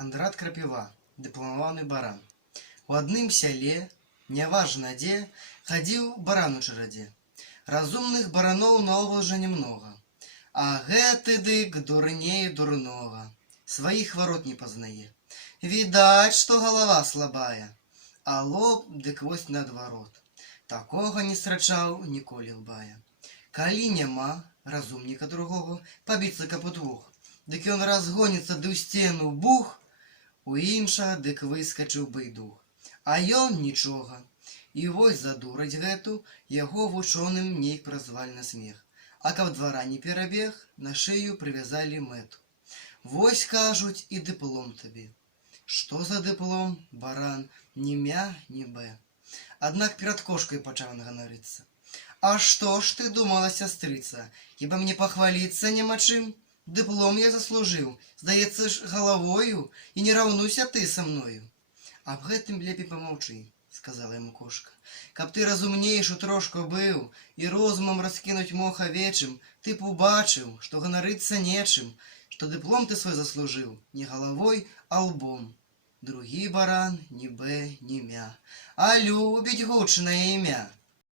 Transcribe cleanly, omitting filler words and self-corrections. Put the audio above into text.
Кандрат Крапіва, дыпламаваны баран. У адным сяле, няважна дзе, хадзіў баран у чарадзе. Разумных бараноў наогул жа немнога, а гэты дык дурней дурнога, сваіх варот не пазнае. Відаць, што галава слабая, а лоб дык вось наадварот. Такога не страчаў ніколі лбая. Калі няма разумніка другого, пабіцца каб удвух, дык ён разгоніцца ды ў сцену бух, у іншага дык выскачыў бы і дух. А ён нічога. І вось задураць гэту яго вучоным нейк празвалі на смех. А каб двара не перабег, на шыю прывязалі мэту. Вось, кажуць, і дыплом табе. Што за дыплом, баран, ні мя, ні бэ. Аднак перад кошкай пачаў ганарыцца. А што ж ты думала, сястрыца, хіба мне пахваліцца няма чым? Дыплом я заслужыў, здаецца ж, галавою, і не раўнуся ты са мною. Аб гэтым лепей памаўчы, сказала яму кошка. Каб ты разумнейшы трошку быў і розумам раскінуць мог авечым, ты б убачыў, што ганарыцца нечым, што дыплом ты свой заслужыў не галавой, а лбом. Другі баран ні бэ, ні мя, а любіць гучнае імя.